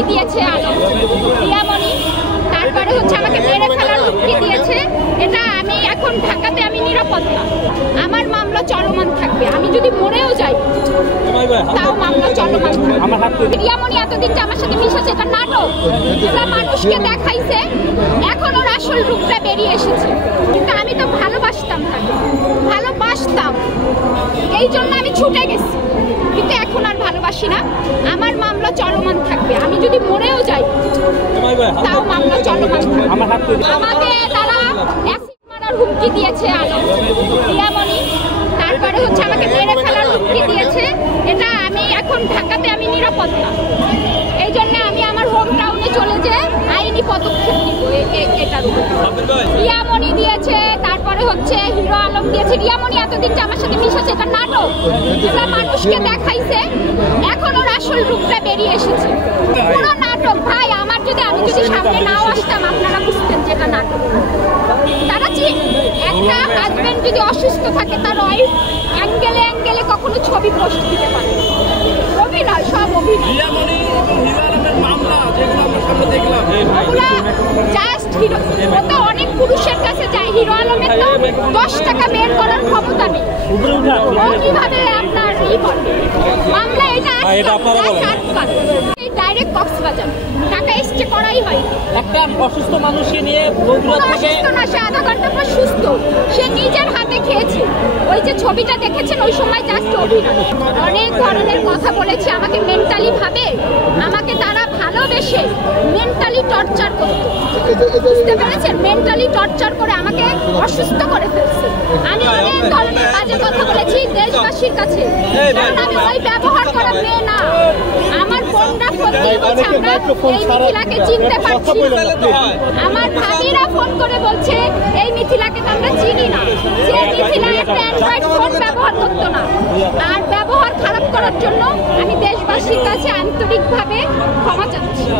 হুমকি দিয়েছে আলম রিয়ামণি, তারপরে হচ্ছে আমাকে মেরে ফেলার হুমকি দিয়েছে। এটা আমি এখন ঢাকাতে আমি নিরাপদ না, আমার মামলা চলমান থাকবে। আমি যদি মরেও যাই তাও মামলা চলমান থাকবে। রিয়ামণি এতদিন যে আমার সাথে মিশেছে এটা নাটক, এটা মানুষকে দেখাইছে, এখন ওর আসল রূপটা বেরিয়ে এসেছে। কিন্তু আমি তো ভালোবাসতাম তাকে, ভালোবাসতাম, এই জন্য আমি ছুটে গেছি। কিন্তু এখন আর ভালোবাসি না, আমার মামলা চলমান থাকবে। আমি যদি মরেও যাই তাও মামলা চলমান থাকবে। আমাকে তারা অ্যাসিড মারার হুমকি দিয়েছে আলম রিয়ামণি, তারপরে হচ্ছে আমাকে মেরে ফেলার হুমকি দিয়েছে। এটা আমি এখন ঢাকাতে আমি নিরাপদ না, এই জন্য আমি আমার হোম টাউনে চলে যেয়ে আইনি পদক্ষেপ নিব। এটার রিয়ামণি দিয়েছে, তারপরে হচ্ছে হিরো আলম দিয়েছে। রিয়ামণি এতদিন যে আমার সাথে মিশেছে এটা নাটক, এটা মানুষকে দেখাইছে, এখন ওর আসল রূপটা বেরিয়ে এসেছে। পুরো নাটক ভাই। আমি যদি সামনে নাও আসতাম আপনারা বুঝতেন যে এটা নাটক। তারা একটা হাজবেন্ড যদি অসুস্থ থাকে তার ওয়াইফ অ্যাঙ্গেলে অ্যাঙ্গেলে কখনো ছবি পোস্ট দিতে পারে। অভিনয়, সব অভিনয়। জাস্ট হিরো, ও তো অনেক পুরুষের কাছে যায়, হিরো আলমের তো 10 টাকা বের করার ক্ষমতা নেই। ও কিভাবে আপনার মামলা এটা ডাইরেক্ট কক্সবাজার টাকা এসছে করাই হয়। একটা অসুস্থ মানুষকে নিয়ে বগুড়া থেকে অসুস্থ না, সে আধা ঘন্টা পর সুস্থ, সে নিজের হাতে খেয়েছে। ওই যে ছবিটা দেখেছেন ওই সময় জাস্ট অভিনয়। অনেক ধরনের কথা বলেছে, আমাকে মেন্টালি ভাবে, আমাকে তারা ভালোবেসে মেন্টালি টর্চার করতো, বুঝতে পেরেছেন? মেন্টালি টর্চার করে আমাকে অসুস্থ করে ফেলছে। আমি অনেক ধরনের বাজে কথা বলেছি দেশবাসীর কাছে, কারণ আমি ওই ব্যবহার করা মেয়ে না। আমার বোনরা ফোন দিয়ে বলছে আমরা এই মিথিলাকে চিনতে পারছি না। আমার ভাবিরা ফোন করে বলছে এই মিথিলাকে তো আমরা চিনি না। যে মিথিলা একটা অ্যান্ড্রয়েড ফোন ব্যবহার করতো না, আর ব্যবহার খারাপ করার জন্য আমি দেশবাসীর কাছে আন্তরিকভাবে ক্ষমা চাচ্ছি।